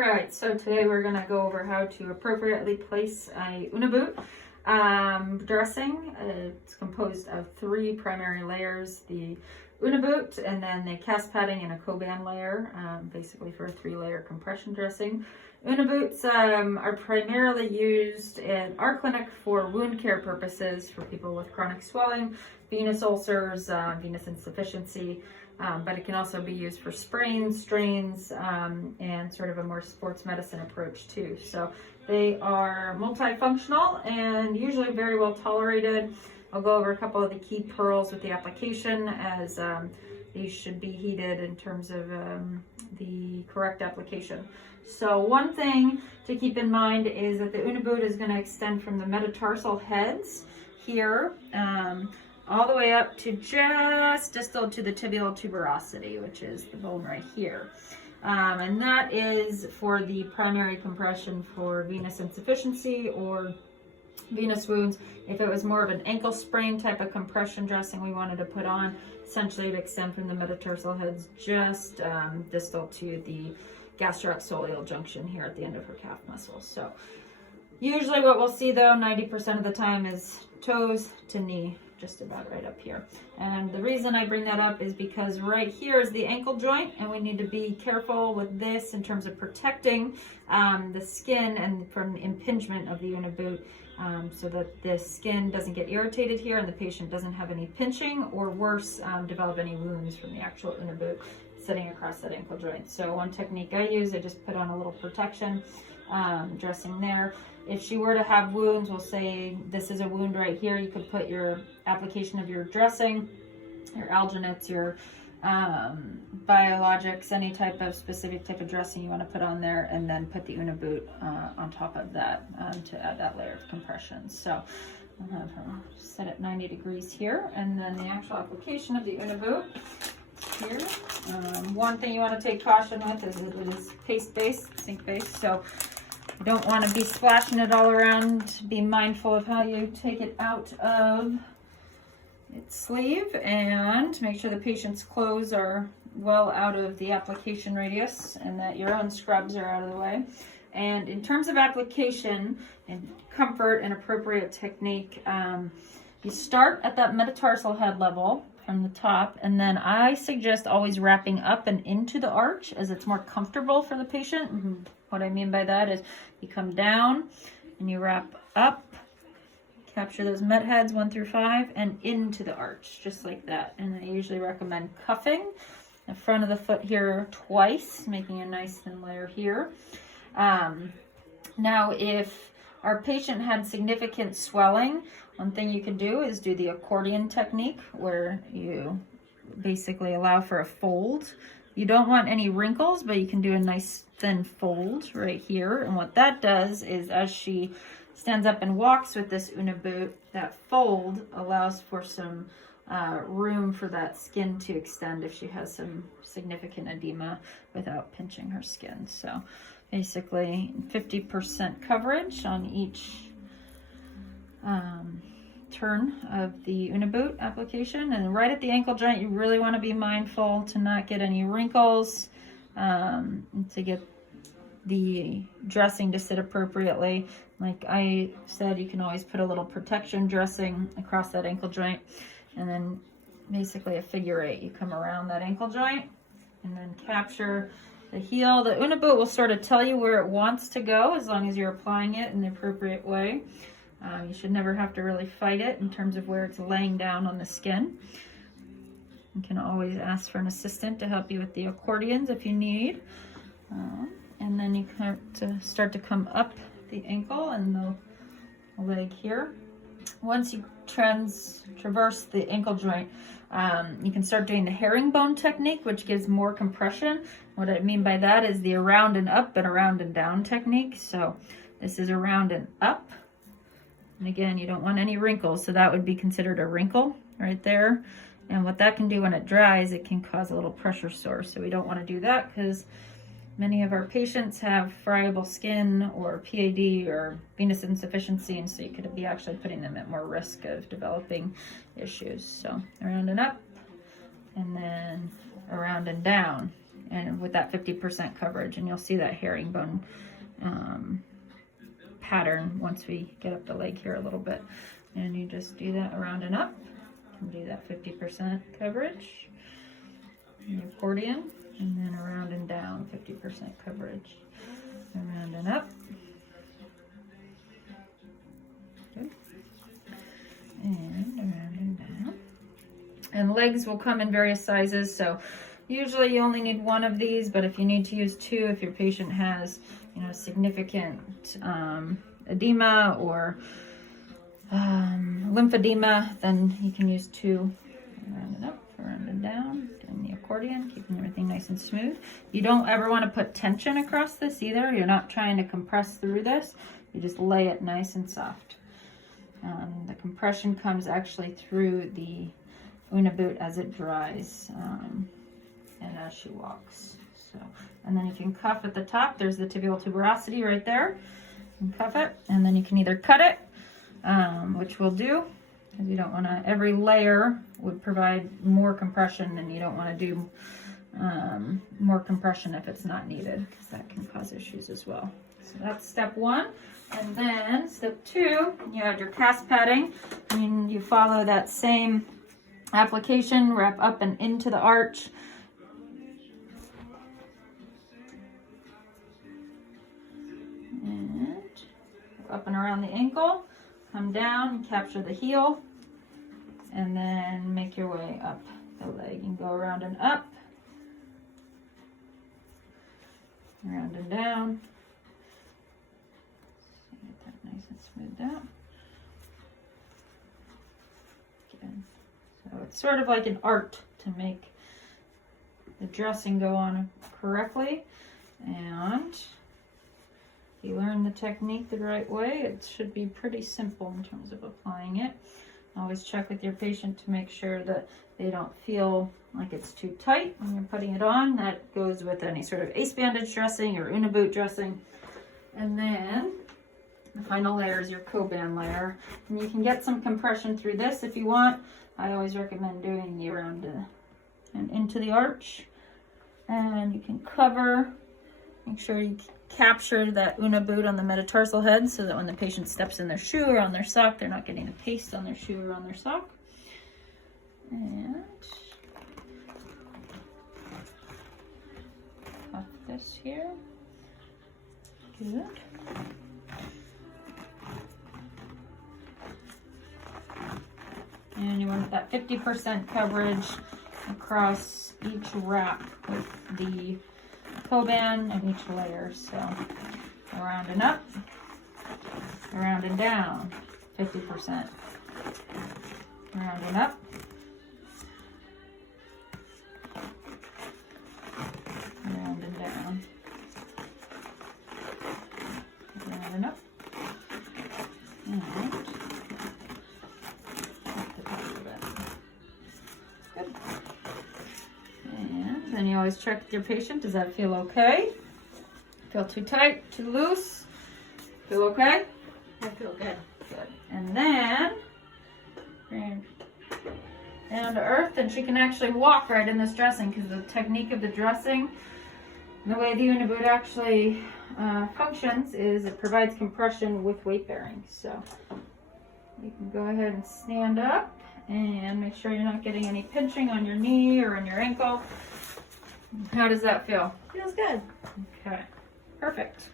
Alright, so today we're going to go over how to appropriately place a UNNA boot dressing. It's composed of 3 primary layers, the UNNA boot, and then the cast padding and a co-band layer, basically for a 3-layer compression dressing. UNNA boots are primarily used in our clinic for wound care purposes for people with chronic swelling, venous ulcers, venous insufficiency, but it can also be used for sprains, strains, and sort of a more sports medicine approach too. So they are multifunctional and usually very well tolerated. I'll go over a couple of the key pearls with the application, as these should be heated in terms of the correct application. So one thing to keep in mind is that the UNNA boot is going to extend from the metatarsal heads here all the way up to just distal to the tibial tuberosity, which is the bone right here. And that is for the primary compression for venous insufficiency or venous wounds. If it was more of an ankle sprain type of compression dressing we wanted to put on, essentially it would extend from the metatarsal heads just distal to the gastroaxilleal junction here at the end of her calf muscle. So usually what we'll see though 90% of the time is toes to knee, just about right up here. And the reason I bring that up is because right here is the ankle joint, and we need to be careful with this in terms of protecting the skin and from impingement of the UNNA boot, so that the skin doesn't get irritated here and the patient doesn't have any pinching or worse, develop any wounds from the actual UNNA boot sitting across that ankle joint. So one technique I use, I just put on a little protection dressing there. If she were to have wounds, we'll say this is a wound right here, you could put your application of your dressing, your alginates, your biologics, any type of specific type of dressing you want to put on there, and then put the UNNA boot on top of that to add that layer of compression. So I'll have her set at 90 degrees here, and then the actual application of the UNNA boot here. One thing you want to take caution with is it is paste-based, sink-based, so you don't want to be splashing it all around. Be mindful of how you take it out of its sleeve, and make sure the patient's clothes are well out of the application radius and that your own scrubs are out of the way. And in terms of application and comfort and appropriate technique, you start at that metatarsal head level from the top, and then I suggest always wrapping up and into the arch as it's more comfortable for the patient. What I mean by that is you come down and you wrap up, capture those met heads 1 through 5, and into the arch, just like that. And I usually recommend cuffing the front of the foot here twice, making a nice thin layer here. Now, if our patient had significant swelling, one thing you can do is do the accordion technique, where you basically allow for a fold. You don't want any wrinkles, but you can do a nice thin fold right here. And what that does is, as she stands up and walks with this UNNA boot, that fold allows for some room for that skin to extend if she has some significant edema without pinching her skin. So basically 50% coverage on each turn of the UNNA boot application. And right at the ankle joint, you really want to be mindful to not get any wrinkles, to get the dressing to sit appropriately. Like I said, you can always put a little protection dressing across that ankle joint, and then basically a figure 8. You come around that ankle joint and then capture the heel. The UNNA boot will sort of tell you where it wants to go as long as you're applying it in the appropriate way. You should never have to really fight it in terms of where it's laying down on the skin. You can always ask for an assistant to help you with the accordions if you need. And then you have to start to come up the ankle and the leg here. Once you traverse the ankle joint, you can start doing the herringbone technique, which gives more compression. What I mean by that is the around and up and around and down technique. So this is around and up. And again, you don't want any wrinkles, so that would be considered a wrinkle right there. And what that can do when it dries, it can cause a little pressure sore. So we don't want to do that, because many of our patients have friable skin or PAD or venous insufficiency, and so you could be actually putting them at more risk of developing issues. So around and up, and then around and down. and with that 50% coverage, and you'll see that herringbone pattern once we get up the leg here a little bit. And you just do that around and up, and do that 50% coverage, the accordion, and then around and down, 50% coverage, around and up. Good. And around and down. And legs will come in various sizes, so usually you only need one of these, but if you need to use two, if your patient has, you know, significant edema or lymphedema, then you can use two. Around and up, around and down, doing the accordion, keeping everything nice and smooth. You don't ever want to put tension across this either. You're not trying to compress through this. You just lay it nice and soft. The compression comes actually through the UNNA boot as it dries and as she walks. So, and then you can cuff at the top. There's the tibial tuberosity right there. And cuff it, and then you can either cut it, which we'll do, because you don't want to. Every layer would provide more compression, and you don't want to do more compression if it's not needed, because that can cause issues as well. So that's step one. And then step two, you add your cast padding, and you follow that same application, wrap up and into the arch. And up and around the ankle, come down, capture the heel, and then make your way up the leg. You can go around and up, around and down. Get that nice and smoothed out. Good. So it's sort of like an art to make the dressing go on correctly, and if you learn the technique the right way, it should be pretty simple in terms of applying it. Always check with your patient to make sure that they don't feel like it's too tight when you're putting it on. That goes with any sort of ace bandage dressing or UNNA boot dressing. And then the final layer is your co-band layer. And you can get some compression through this if you want. I always recommend doing the around and into the arch. And you can cover, make sure you capture that UNNA boot on the metatarsal head so that when the patient steps in their shoe or on their sock, they're not getting a paste on their shoe or on their sock. And cuff this here. Good. And you want that 50% coverage across each wrap with the co-band and each layer. So around and up, around and down, 50%. Around and up, around and down, around and up, and up the top of it. Good. And then you always check with your patient, does that feel okay? Feel too tight, too loose? Feel okay? I feel good. Good. And then bring down to earth, and she can actually walk right in this dressing, because the technique of the dressing, the way the UNNA boot actually functions is it provides compression with weight bearing. So you can go ahead and stand up and make sure you're not getting any pinching on your knee or on your ankle. How does that feel? Feels good. Okay, perfect.